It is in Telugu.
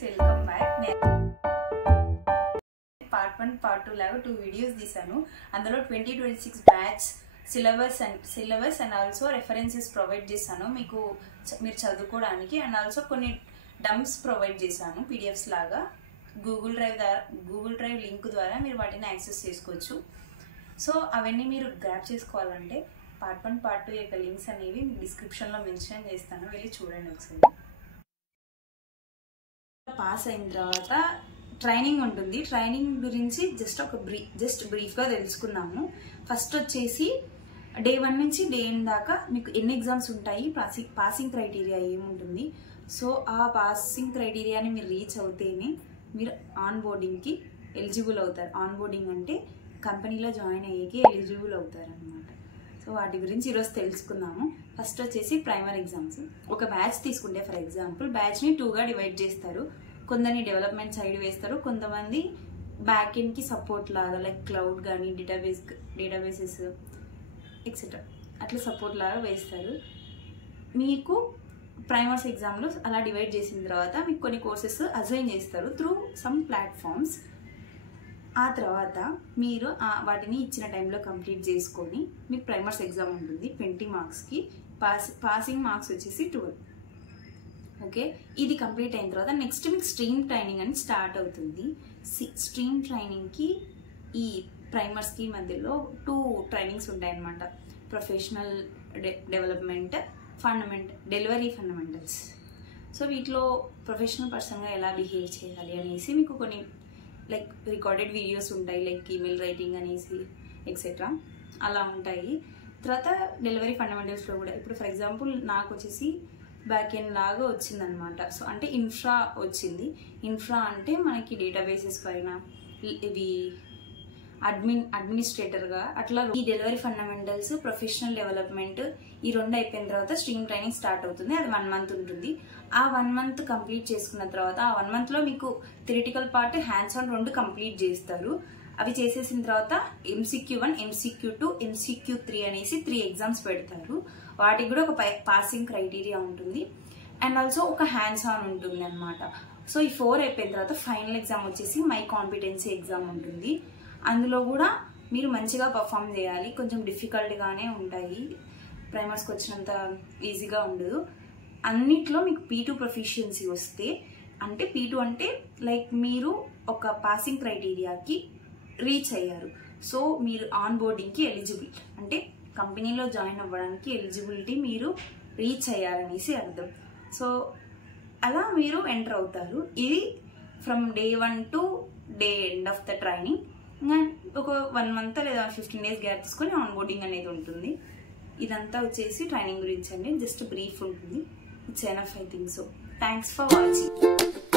Guys, welcome back. Part 1 part 2 లాగా 2 వీడియోస్ తీసాను. అందులో 2026 batch syllabus and also references provide చేశాను మీరు చదువుకోవడానికి. అండ్ ఆల్సో కొన్ని డంప్స్ ప్రొవైడ్ చేశాను పీడిఎఫ్స్ లాగా. గూగుల్ డ్రైవ్ లింక్ ద్వారా మీరు వాటిని యాక్సెస్ చేసుకోవచ్చు. సో అవన్నీ మీరు గ్రాప్ చేసుకోవాలంటే పార్ట్ 1 పార్ట్ 2 యొక్క లింక్స్ అనేవి డిస్క్రిప్షన్లో మెన్షన్ చేస్తాను, వెళ్ళి చూడండి ఒకసారి. పాస్ అయిన తర్వాత ట్రైనింగ్ ఉంటుంది. ట్రైనింగ్ గురించి జస్ట్ బ్రీఫ్గా తెలుసుకున్నాము. ఫస్ట్ వచ్చేసి డే 1 నుంచి డే ఎన్ దాకా మీకు ఎన్ని ఎగ్జామ్స్ ఉంటాయి, పాసింగ్ క్రైటీరియా ఏముంటుంది. సో ఆ పాసింగ్ క్రైటీరియాని మీరు రీచ్ అవుతేనే మీరు ఆన్ బోర్డింగ్కి ఎలిజిబుల్ అవుతారు. ఆన్ బోర్డింగ్ అంటే కంపెనీలో జాయిన్ అయ్యేకి ఎలిజిబుల్ అవుతారు అనమాట. సో వాటి గురించి ఈరోజు తెలుసుకుందాము. ఫస్ట్ వచ్చేసి ప్రైమరీ ఎగ్జామ్స్. ఒక బ్యాచ్ తీసుకుంటే ఫర్ ఎగ్జాంపుల్ బ్యాచ్ని 2గా డివైడ్ చేస్తారు. కొందరిని డెవలప్మెంట్ సైడ్ వేస్తారు, కొంతమంది బ్యాక్ ఎండ్కి సపోర్ట్ లాగా లైక్ క్లౌడ్ కానీ డేటాబేసెస్ ఎక్సెట్రా అట్లా సపోర్ట్ లాగా వేస్తారు. మీకు ప్రైమర్స్ ఎగ్జామ్లో అలా డివైడ్ చేసిన తర్వాత మీకు కొన్ని కోర్సెస్ అసైన్ చేస్తారు త్రూ సమ్ ప్లాట్ఫామ్స్. ఆ తర్వాత మీరు వాటిని ఇచ్చిన టైంలో కంప్లీట్ చేసుకొని మీకు ప్రైమర్స్ ఎగ్జామ్ ఉంటుంది 20 మార్క్స్కి. పాసింగ్ మార్క్స్ వచ్చేసి 12. ఓకే, ఇది కంప్లీట్ అయిన తర్వాత నెక్స్ట్ మీకు స్ట్రీమ్ ట్రైనింగ్ అని స్టార్ట్ అవుతుంది. స్ట్రీమ్ ట్రైనింగ్కి ఈ ప్రైమర్స్కి మధ్యలో 2 ట్రైనింగ్స్ ఉంటాయి అన్నమాట. Professional development, delivery fundamentals. So వీటిలో ప్రొఫెషనల్ పర్సన్గా ఎలా బిహేవ్ చేయాలి అనేసి మీకు కొన్ని లైక్ రికార్డెడ్ వీడియోస్ ఉంటాయి, లైక్ ఈమెయిల్ రైటింగ్ అనేసి ఎక్సెట్రా అలా ఉంటాయి. తర్వాత డెలివరీ ఫండమెంటల్స్లో కూడా ఇప్పుడు ఫర్ ఎగ్జాంపుల్ నాకు వచ్చేసి బ్యాక్ ఎండ్ లాగా వచ్చిందనమాట. సో అంటే ఇన్ఫ్రా వచ్చింది. ఇన్ఫ్రా అంటే మనకి డేటాబేసెస్ పైన ఇవి అడ్మినిస్ట్రేటర్గా అట్లా ఈ డెలివరీ ఫండమెంటల్స్, ప్రొఫెషనల్ డెవలప్మెంట్ ఈ 2 అయిపోయిన తర్వాత స్ట్రీమ్ ట్రైనింగ్ స్టార్ట్ అవుతుంది. అది 1 మంత్ ఉంటుంది. ఆ 1 మంత్ కంప్లీట్ చేసుకున్న తర్వాత ఆ 1 మంత్లో మీకు theoretical part, hands on 2 complete చేస్తారు. అవి చేసేసిన తర్వాత MCQ1, MCQ2, MCQ3 అనేసి 3 ఎగ్జామ్స్ పెడతారు. వాటికి కూడా ఒక పాసింగ్ క్రైటీరియా ఉంటుంది అండ్ ఆల్సో ఒక హ్యాండ్స్ ఆన్ ఉంటుంది అనమాట. సో ఈ 4 అయిపోయిన తర్వాత ఫైనల్ ఎగ్జామ్ వచ్చేసి మై కాంపిటెన్సీ ఎగ్జామ్ ఉంటుంది. అందులో కూడా మీరు మంచిగా పర్ఫామ్ చేయాలి. కొంచెం డిఫికల్ట్గానే ఉంటాయి, ప్రైమర్స్కి వచ్చినంత ఈజీగా ఉండదు. అన్నిట్లో మీకు P2 ప్రొఫిషియన్సీ వస్తే, అంటే P2 అంటే లైక్ మీరు ఒక పాసింగ్ క్రైటీరియాకి రీచ్ అయ్యారు. సో మీరు ఆన్ బోర్డింగ్కి ఎలిజిబుల్, అంటే కంపెనీలో జాయిన్ అవ్వడానికి ఎలిజిబిలిటీ మీరు రీచ్ అయ్యారనేసి అర్థం. సో అలా మీరు ఎంటర్ అవుతారు. ఇది from day 1 to day end of the training. ఒక 1 మంత్ లేదా 15 డేస్ గ్యాప్ తీసుకొని ఆన్ బోర్డింగ్ అనేది ఉంటుంది. ఇదంతా వచ్చేసి ట్రైనింగ్ గురించి అండి, జస్ట్ బ్రీఫ్ ఉంటుంది. It's enough I think so. Thanks for watching.